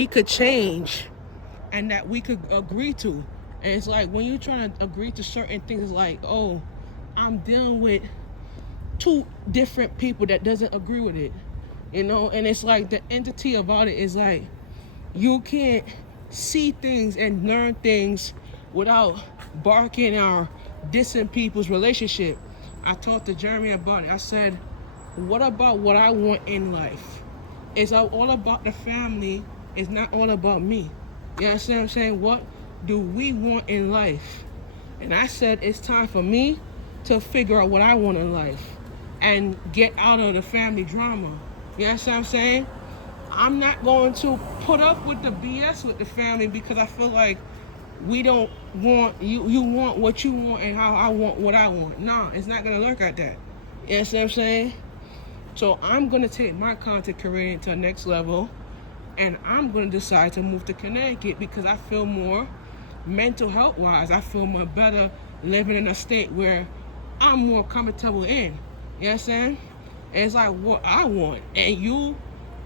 we could change and that we could agree to. And it's like when you're trying to agree to certain things, it's like, oh, I'm dealing with two different people that doesn't agree with it, and it's like the entity about it is like you can't see things and learn things without barking or dissing people's relationship. I talked to Jeremy about it. I said, what about what I want in life? It's all about the family. It's not all about me. You understand what I'm saying? What do we want in life? And I said, it's time for me to figure out what I want in life and get out of the family drama. You understand what I'm saying? I'm not going to put up with the BS with the family because I feel like we don't want, you want what you want and how I want what I want. No, it's not going to work like that. You understand what I'm saying? So I'm going to take my content career to the next level, and I'm going to decide to move to Connecticut because I feel more mental health wise. I feel more better living in a state where I'm more comfortable in. You understand? And it's like what I want. And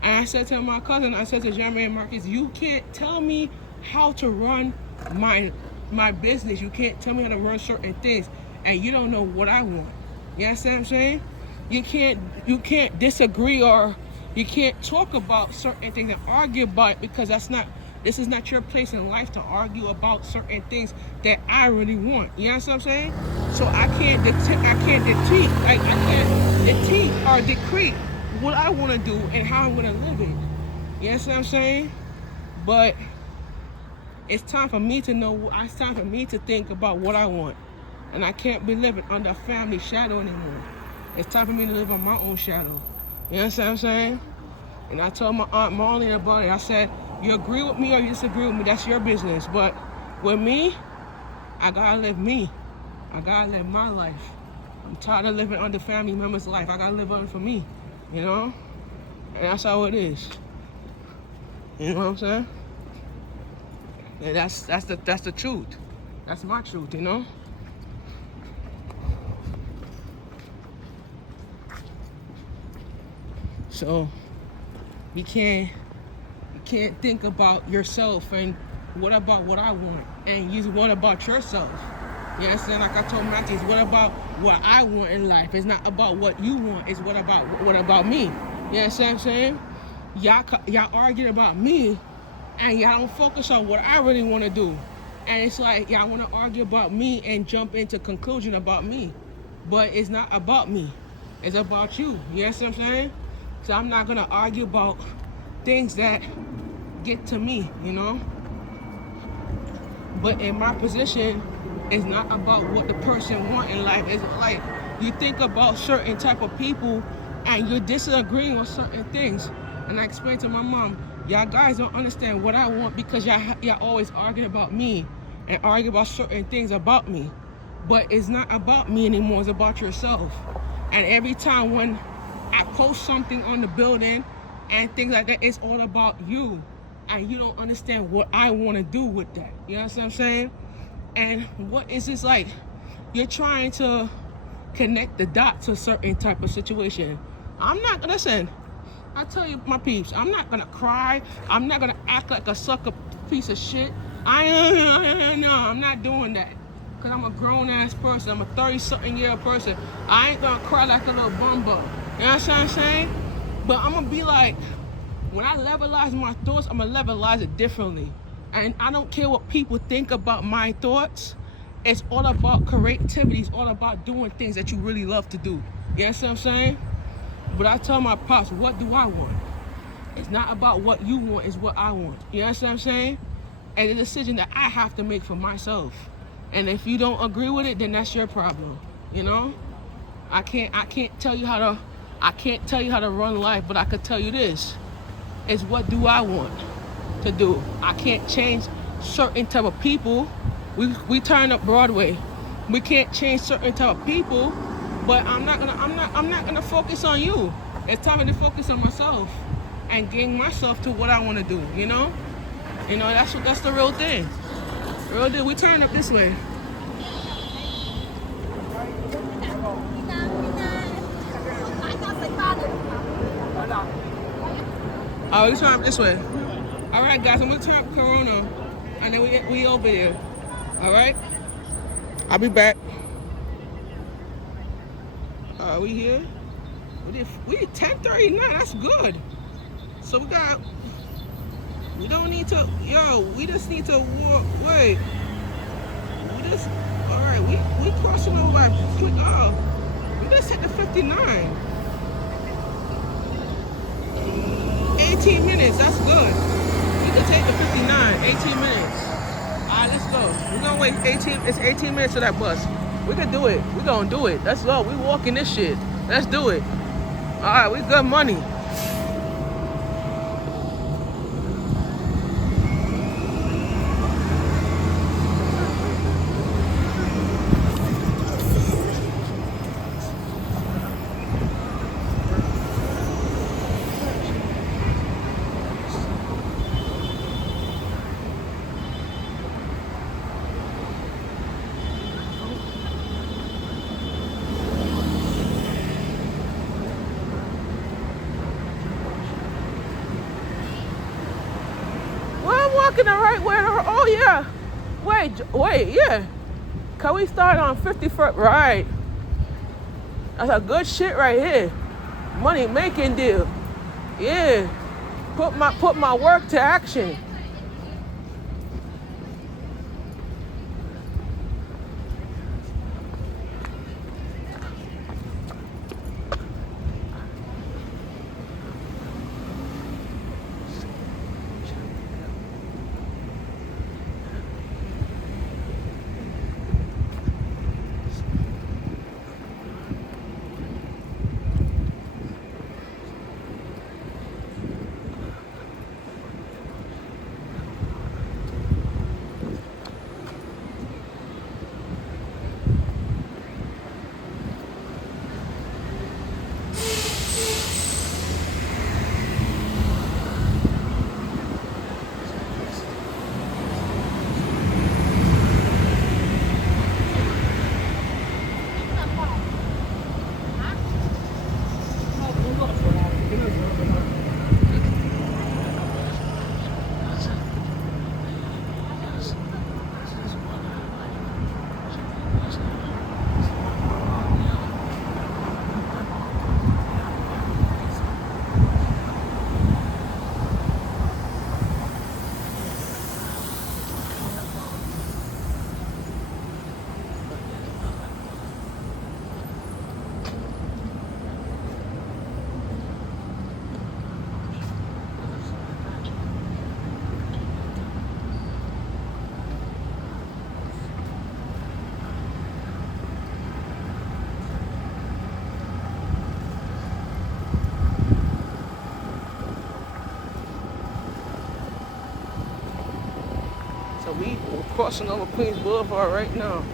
I said to my cousin, I said to Jeremy and Marcus, you can't tell me how to run my business. You can't tell me how to run certain things, and you don't know what I want. You understand what I'm saying? You can't disagree, or you can't talk about certain things and argue about it because this is not your place in life to argue about certain things that I really want. You know what I'm saying? So I can't dictate or decree what I want to do and how I'm going to live it. You know what I'm saying? But it's time for me to know. It's time for me to think about what I want, and I can't be living under a family shadow anymore. It's time for me to live on my own shadow. You know what I'm saying? And I told my aunt Marlene about it. I said, you agree with me or you disagree with me, that's your business. But with me, I gotta live me. I gotta live my life. I'm tired of living under family members' life. I gotta live on for me, And that's how it is. You know what I'm saying? And that's the truth. That's my truth, So you can't think about yourself and what about what I want, and you what about yourself. You understand? Like I told Matthews, what about what I want in life? It's not about what you want. It's what about me. You understand what I'm saying? Y'all arguing about me, and y'all don't focus on what I really want to do. And it's like y'all want to argue about me and jump into conclusion about me, but it's not about me. It's about you. You understand what I'm saying? So I'm not gonna argue about things that get to me, But in my position, it's not about what the person wants in life. It's like you think about certain type of people and you're disagreeing on certain things. And I explained to my mom, y'all guys don't understand what I want because y'all always arguing about me and argue about certain things about me. But it's not about me anymore, it's about yourself. And every time when I post something on the building and things like that, it's all about you. And you don't understand what I want to do with that. You know what I'm saying? And what is this like? You're trying to connect the dots to a certain type of situation. I'm not gonna listen. I tell you, my peeps, I'm not gonna cry. I'm not gonna act like a sucker piece of shit. I'm not doing that. Cause I'm a grown ass person. I'm a 30-something-year-old person. I ain't gonna cry like a little bumbo. You know what I'm saying? But I'm gonna be like, when I levelize my thoughts, I'm gonna levelize it differently. And I don't care what people think about my thoughts. It's all about creativity. It's all about doing things that you really love to do. You know what I'm saying? But I tell my pops, what do I want? It's not about what you want, it's what I want. You know what I'm saying? And the decision that I have to make for myself. And if you don't agree with it, then that's your problem. I can't tell you how to run life, but I could tell you this. Is what do I want to do? I can't change certain type of people. We turn up Broadway. We can't change certain type of people, but I'm not gonna focus on you. It's time to focus on myself and getting myself to what I want to do, that's the real thing. Real deal. We turn up this way. Oh, we turn up this way. All right, guys, I'm gonna turn up Corona, and then we over there. All right, I'll be back. We here? We 10:39. That's good. So we don't need to. Yo, we just need to walk. Wait. We just. All right. We crossing over by. We just hit the 59. 18 minutes. That's good. We can take the 59. 18 minutes. All right, let's go. We're gonna wait 18. It's 18 minutes to that bus. We can do it. We're gonna do it. Let's go. We walking this shit. Let's do it. All right, we good money. Well, I'm walking the right way. Oh yeah. Wait, yeah. Can we start on 51st? Right. That's a good shit right here. Money making deal. Yeah. Put my work to action. So we're crossing over Queens Boulevard right now.